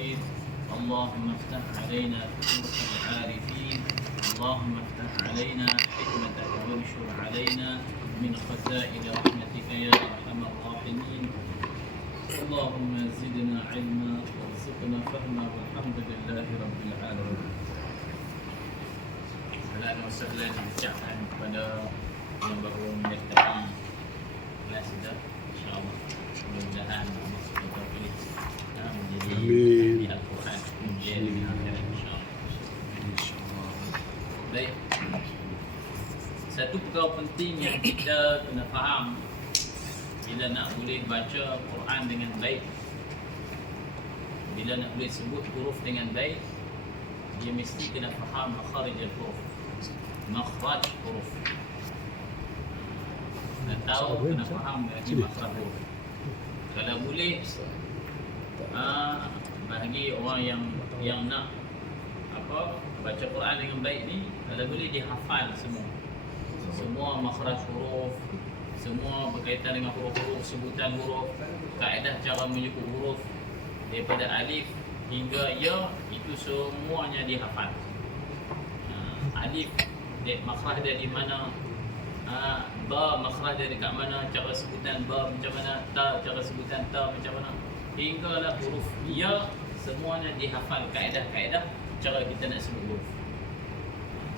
الخير. اللهم افتح علينا فتوح العارفين. اللهم افتح علينا حكمتك وانشر علينا من خزائن رحمتك يا ارحم الراحمين. اللهم زدنا علما وارزقنا فهما والحمد لله رب العالمين. Ahlan wa sahlan ucapkan kepada yang baru menyertai kelas kita, insya-Allah. Mudah-mudahan Allah SWT menjadi Al-Quran menjadi akhirat, insya-Allah. Baik. Satu perkara penting yang kita kena faham bila nak boleh baca Quran dengan baik, bila nak boleh sebut huruf dengan baik, dia mesti kena faham makharij al-huruf, makhraj huruf. Kena tahu, kena faham bagi makhraj huruf. Kalau boleh bagi orang yang nak baca Quran dengan baik ni, kalau boleh dia hafal semua makhraj huruf, semua berkaitan dengan huruf-huruf, sebutan huruf, kaedah cara menyebut huruf daripada alif hingga ya, itu semuanya dihafal. Alif makhraj dia di mana, ba makhraj dia dekat mana, cara sebutan ba macam mana, ta cara sebutan ta macam mana, hinggalah huruf ya, semuanya dihafal kaedah-kaedah cara kita nak sebut huruf.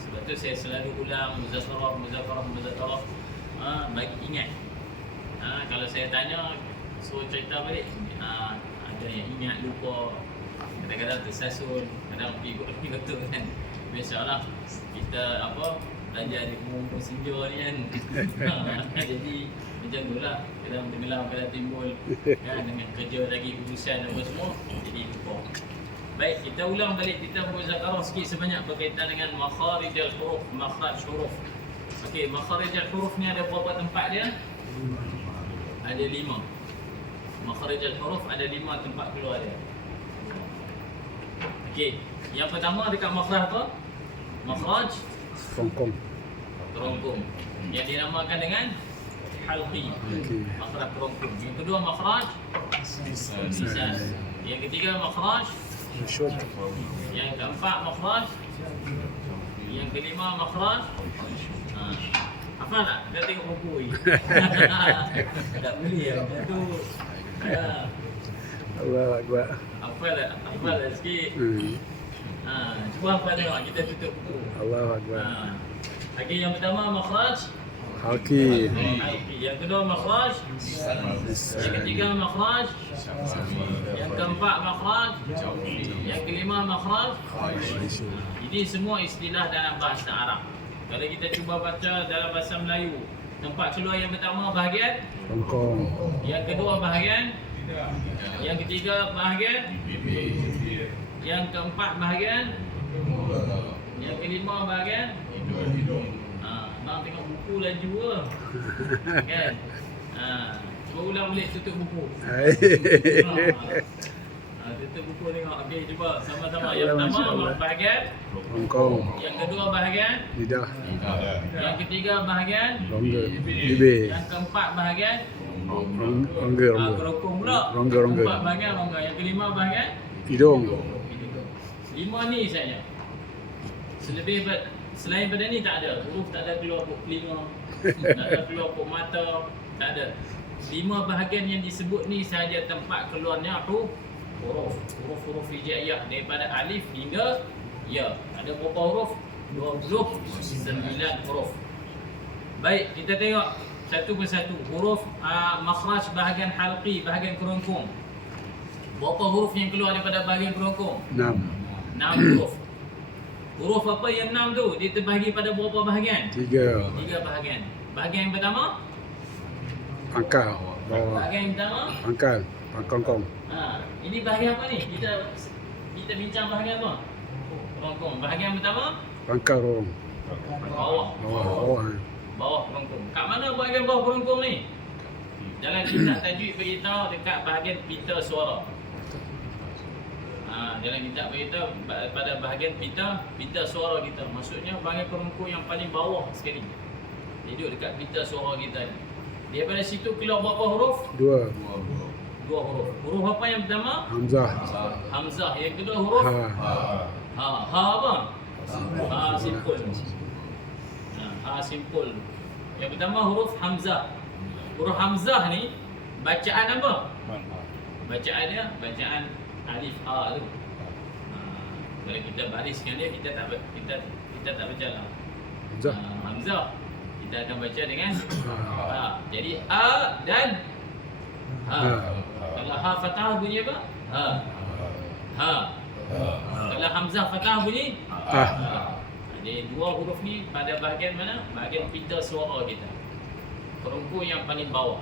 Sebab tu saya selalu ulang muzakarah bagi ingat. Kalau saya tanya, suruh cerita balik, ada yang ingat, lupa, kadang-kadang tersasul, kadang pergi betul kan. Biasalah kita belajar di umur senja ni kan. Jadi macam tu lah, kadang tenggelam, kadang timbul kan, dengan kerja lagi, urusan apa semua, jadi lupa. Baik, kita ulang balik, kita muzakarah sikit sebanyak berkaitan dengan makharij al-huruf, makhraj huruf. Okey, makharij al-huruf ni ada berapa tempat dia? Ada 5. Makharij al-huruf ada 5 tempat keluar dia. Okey, yang pertama dekat makhraj apa? Makhraj Rongkong. Yang dinamakan dengan halqi. Makhraj rongkong. Yang kedua makhraj lisan. Yang ketiga makhraj Syut. Yang keempat makhraj. Yang kelima makhraj. Hafal tak? Dah tengok buku ni. Tak boleh macam tu. Allah Akbar. Hafal tak sikit. Cuba hafal tengok, kita tutup buku. Allah Akbar. Okey, yang pertama makhraj Halqi. Yang kedua makhraj. Yang ketiga makhraj. Yang keempat makhraj. Yang kelima makhraj. Ini semua istilah dalam bahasa Arab. Kalau kita cuba baca dalam bahasa Melayu, tempat keluar yang pertama bahagian Rongkong. yang kedua bahagian, yang ketiga bahagian, yang keempat bahagian, yang kelima bahagian. Bang tengok buku laju ke? Kan? Cuba ulang balik, tutup buku. Tutup buku tengok. Okey, cuba sama-sama. Yang pertama bahagian Rongkong. yang kedua bahagian, Lidah. yang ketiga bahagian, Rongga. Bibir. yang keempat bahagian, Rongga. kerokong pula. Rongga. Yang keempat bahagian rongga. Yang kelima bahagian Hidung. 5 ni saja. Selain pada ni tak ada. Huruf tak ada keluar pok telinga, tak ada keluar pok mata, tak ada. 5 bahagian yang disebut ni sahaja tempat keluarnya huruf. Huruf hijaiyah daripada alif hingga ya. Ada berapa huruf? 29 huruf. Baik, kita tengok satu persatu. Huruf makhraj bahagian halqi, bahagian kerongkong. Berapa huruf yang keluar daripada bahagian kerongkong? 6 huruf. Huruf apa yang 6 tu? Dia terbahagi pada berapa bahagian? 3. 3 bahagian. Bahagian yang pertama? Pangkal. Bawah. Bahagian yang pertama? Pangkal. Pangkongkong. Ini bahagian apa ni? Kita bincang bahagian apa? Kerongkong. Bahagian yang pertama? Pangkal rong. Bawah. Bawah kerongkong. Kat mana bahagian bawah kerongkong ni? Dalam kitab tajwid beritahu dekat bahagian pita suara. Dalam kitab beritahu pada bahagian pita suara kita. Maksudnya bahagian kerongkong yang paling bawah sekali. Dia duduk dekat pita suara kita ni. Daripada situ keluar berapa huruf? 2. 2 dua huruf. Huruf apa yang pertama? Hamzah. Hamzah. Yang kedua huruf Ha. ha. Ha apa? Ha simpul. Ha simpul. Yang pertama huruf Hamzah. Huruf Hamzah ni bacaan apa? Bacaan dia bacaan alif a tu. Kalau kita bariskan dia kita tak baca lah. Hamzah. Hamzah. Kita akan baca dengan Ha. ha. Jadi a dan ha. Kalau ha fathah bunyi apa? Ha. Ha. Kalau Hamzah fathah bunyi Ah. ha. Jadi dua huruf ni pada bahagian mana? Bahagian pita suara kita. Kerongkong yang paling bawah.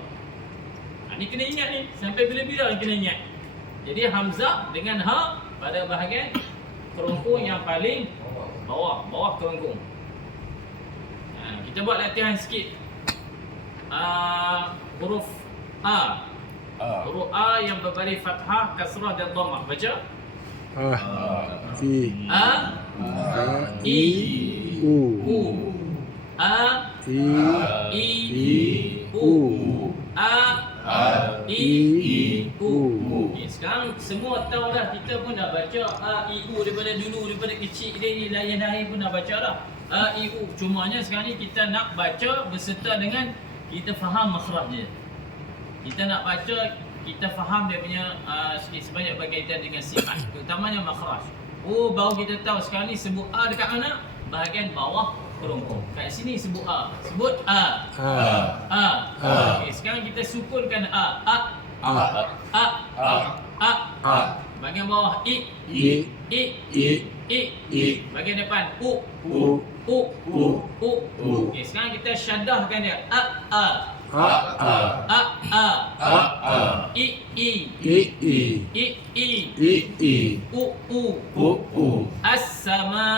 Ni kena ingat ni. Sampai bila-bila kena ingat. Jadi Hamzah dengan ha pada bahagian kerongkong yang paling bawah. Bawah kerongkong. Kita buat latihan sikit. Huruf A. Huruf A yang berbaris fathah, kasrah dan dhammah. Baca. A. I. A. A. I. U. U. A. I. I. I. U. A. I. U. U. Okay, sekarang semua tahu dah. Kita pun dah baca A, I, U daripada dulu. Daripada kecil dia ni layan-layan pun dah baca dah. A, I, U. Cumanya sekarang ni kita nak baca berserta dengan kita faham makhraj dia. Kita nak baca, kita faham dia punya sikit sebanyak berkaitan dengan sifat, terutamanya makhraj. Oh, baru kita tahu sekarang ni sebut A dekat mana? Bahagian bawah kerongkong. Kat sini sebut A. Sebut A. A. A. A. Okey, sekarang kita sukunkan A. A. A. A. A. A. A. Bahagian bawah I. I. I. I. I. I. Bahagian depan U. U. U. U. U. U. Okey, sekarang kita syaddahkan dia. A. A. A. A. A. A. A. A. I. I. I. I. I. I. I. I. U. U. U. U. As-sama.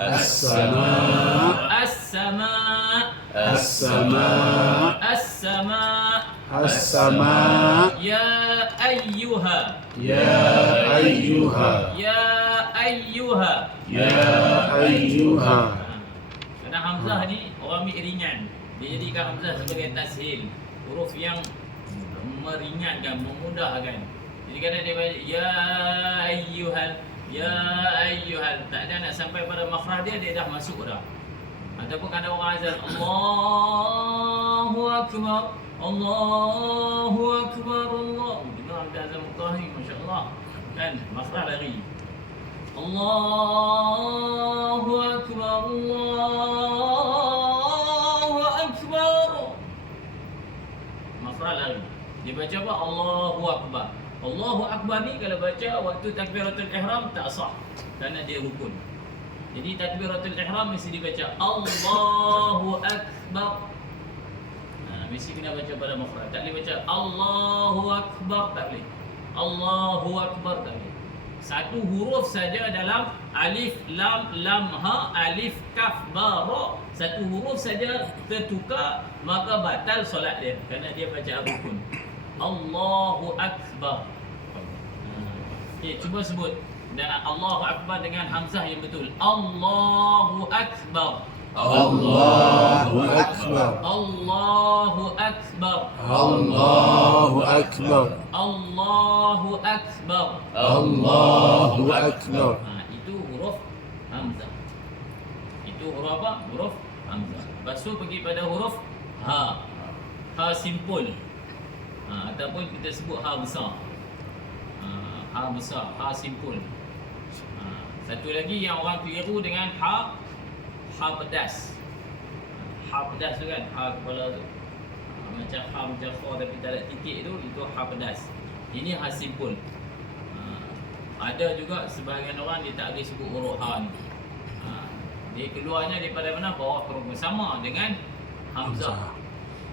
As-sama. As-sama. As-sama. As-sama. As-sama. Ya ayyuha. Ya ayyuha. Ya ayyuha. Ya ayyuha. Kerana Hamzah ni orang ambil ringan. Dia jadikan Hamzah sebagai tashil, huruf yang meringankan, memudahkan. Jadi kadang dia baca ya ayyuhal, ya ayyuhal, tak ada nak sampai pada makhraj dia, dia dah masuk dah. Ataupun kadang orang azan Allahu akbar, Allahu akbar, Allah. Dengar ada azan mutahi, masya-Allah. Kan makhraj lari. Allahu akbar, Allahu akbar. Makhraj lari. Dia baca apa? Allahu akbar. Allahu akbar ni kalau baca waktu takbiratul ihram tak sah kerana dia rukun. Jadi takbiratul ihram mesti dibaca Allahu akbar. Mesti kena baca pada makhraj. Tak boleh baca Allahu akbar, tak boleh. Allahu akbar tak boleh. Satu huruf saja dalam alif lam lam ha alif kaf ba ra, satu huruf saja tertukar maka batal solat dia kerana dia baca rukun. Allahu akbar. Okey, cuba sebut Allahu akbar dengan hamzah yang betul. Allahu akbar. Allahu akbar. Allahu akbar. Allahu akbar. Allahu akbar. Allahu akbar. Itu huruf hamzah. Itu huruf apa? Huruf hamzah. Lepas tu pergi pada huruf ha. Ha simpul. Ataupun kita sebut ha besar. Ha besar, ha simpul. Satu lagi yang orang keliru dengan ha pedas. Ha pedas tu kan, ha kepala tu. Macam ha macam kha tapi tak ada titik tu, itu ha pedas. Ini ha simpul. Ada juga sebahagian orang dia tak boleh sebut huruf ha ni. Dia keluarnya daripada mana? Bawah kerongkong, sama dengan hamzah.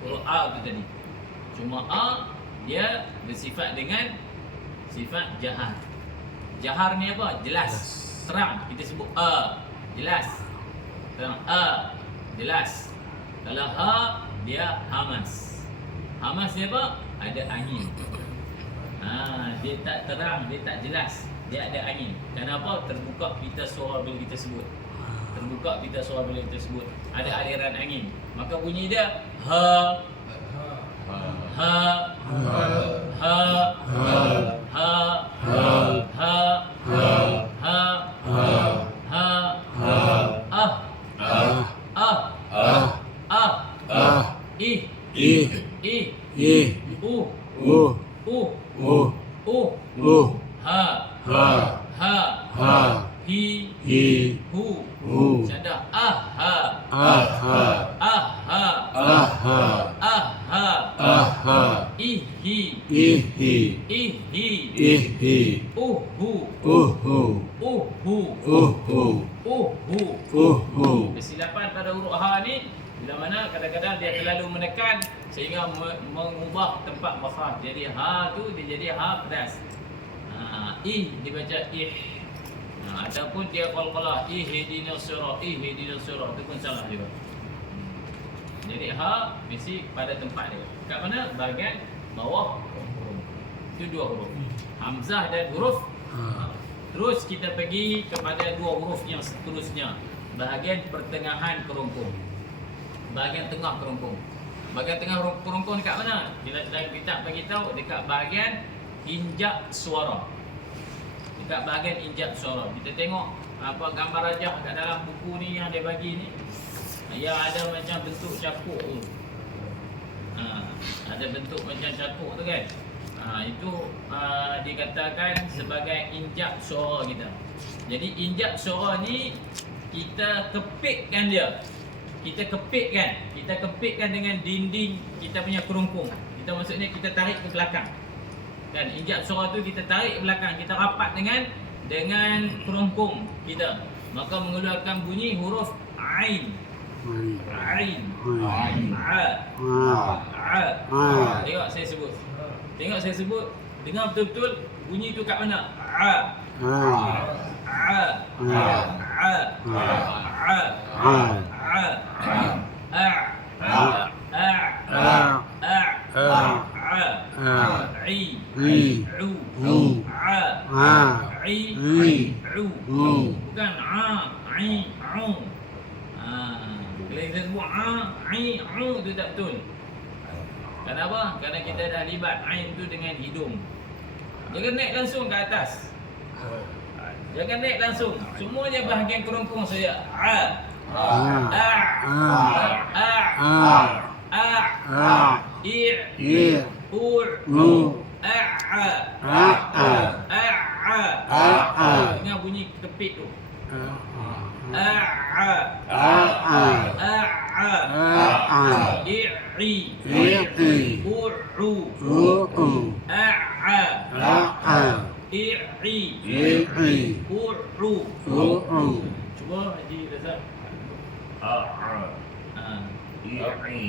Huruf a tu tadi. Cuma a dia bersifat dengan sifat jahar. Jahar ni apa? Jelas, terang. Kita sebut a, jelas. Terang a, jelas. Kalau ha, dia hamas. Hamas dia apa? Ada angin. Dia tak terang, dia tak jelas. Dia ada angin. Kenapa? Terbuka pita suara bila kita sebut. Terbuka pita suara bila kita sebut. Ada aliran angin. Maka bunyi dia ha, ha, ha, ha ha, ha ha, ha ha, ha ha, ha ha, ah ah, ah ah, ah ah, ih ih, ih ih, u u, u u, u u, ha ha, ha ha, hi hi, hu hu, Syadah ah ha ah, ha, ah ha ah, ha, ah ha ah, ha, ih hi ih, hi, ih hi ih, hi, hu hu, hu, hu hu. Kesilapan pada huruf ha ni bila mana kadang-kadang dia terlalu menekan sehingga mengubah tempat makhraj. Jadi ha tu dia jadi ha pedas. Ih dibaca ih. Ataupun dia qalqalah ihdinas sirat itu pun salah juga. Jadi ha mesti pada tempat dia. Kat mana? Bahagian bawah huruf. Itu dua huruf. Hamzah dan huruf. Terus kita pergi kepada dua huruf yang seterusnya. Bahagian pertengahan kerongkong. Bahagian tengah kerongkong. Bahagian tengah kerongkong dekat mana? Dalam kitab bagi tahu dekat bahagian injak suara. Dekat bahagian injak suara. Kita tengok apa gambar rajah kat dalam buku ni yang dia bagi ni. Yang ada macam bentuk cakuk tu. Ada bentuk macam cakuk tu kan. Itu dikatakan sebagai injak suara kita. Jadi injak suara ni kita kepitkan dia. Kita kepitkan dengan dinding kita punya kerongkong. Kita maksudnya kita tarik ke belakang. Kan injak suara tu kita tarik ke belakang, kita rapat dengan kerongkong kita. Maka mengeluarkan bunyi huruf ain. Ain. A. Tengok saya sebut. Dengar betul-betul bunyi tu kat mana? Bukan bila kita sebut tu tak betul. Kenapa? Kerana kita dah libat ain tu dengan hidung. Jangan naik langsung ke atas. Jangan naik langsung. Semuanya bahagian kerongkong saja. Dengar bunyi kepit tu. Cuba Haji Razak. Lagi.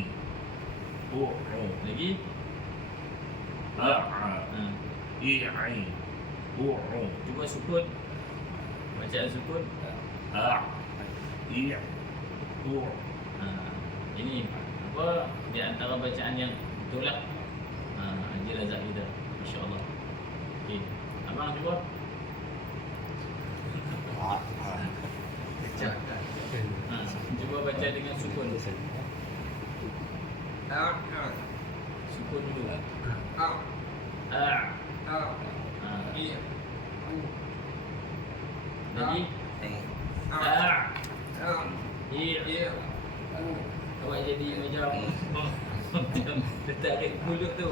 Cuba sukun. Bacaan sukun. Ini apa di antara bacaan yang betul lah. Haji Razak kita. Masya-Allah. Okey. Abang cuba. Cuba baca dengan sukun. Sukun dulu. Jadi awak jadi macam tertarik mulut tu.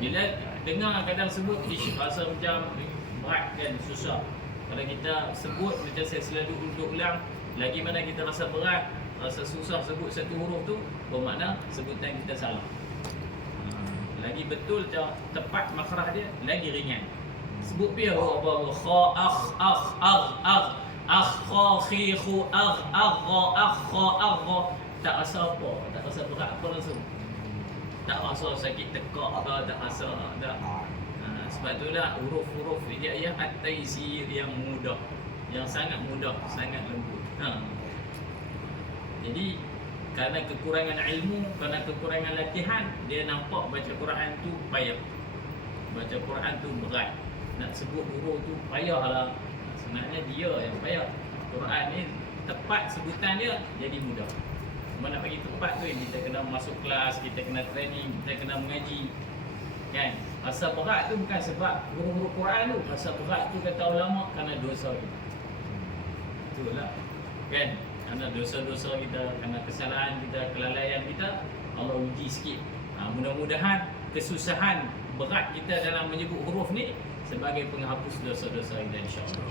Bila dengar kadang sebut rasa macam berat dan susah. Kalau kita sebut macam saya selalu ulang, lagi mana kita rasa berat, rasa susah sebut satu huruf tu, bermakna sebutan kita salah. Lagi betul tepat makhraj dia, lagi ringan. Sebut dia apa kha kha khi khu tak rasa apa, tak rasa berat apa langsung. Tak rasa sakit tekak ke, tak rasa tak. Sebab itulah huruf-huruf hijaiyah at-taysir yang mudah, yang sangat mudah, sangat lembut. Jadi kerana kekurangan ilmu, kerana kekurangan latihan, dia nampak baca Quran tu payah. Baca Quran tu berat. Nak sebut huruf tu payahlah. Sebenarnya dia yang payah. Quran ni tepat sebutan dia, jadi mudah. Cuma nak bagi tepat tu kita kena masuk kelas, kita kena training, kita kena mengaji. Kan? Rasa berat tu bukan sebab guru-guru Quran tu, rasa berat tu kata ulama kerana dosa kita. Itulah. Kan? Kerana dosa-dosa kita, kerana kesalahan kita, kelalaian kita, Allah uji sikit. Mudah-mudahan kesusahan berat kita dalam menyebut huruf ni sebagai penghapus dosa-dosa kita, insya-Allah.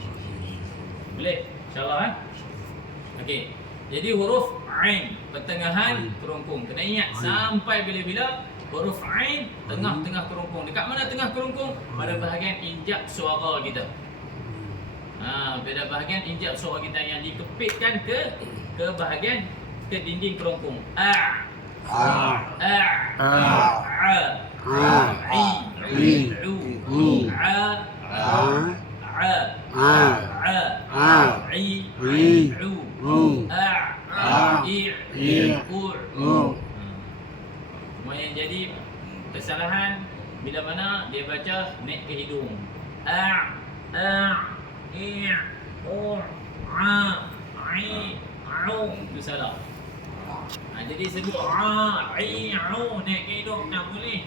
Boleh? Insya-Allah. Okey. Jadi huruf Ain pertengahan kerongkong. Kena ingat sampai bila-bila huruf Ain tengah-tengah kerongkong. Dekat mana tengah kerongkong? Pada bahagian injak suara kita. Pada bahagian injak suara kita yang dikepitkan ke bahagian ke dinding kerongkong. A yang jadi kesalahan bila mana dia baca naik ke hidung. Itu salah. Jadi sebut naik ke hidung tak boleh.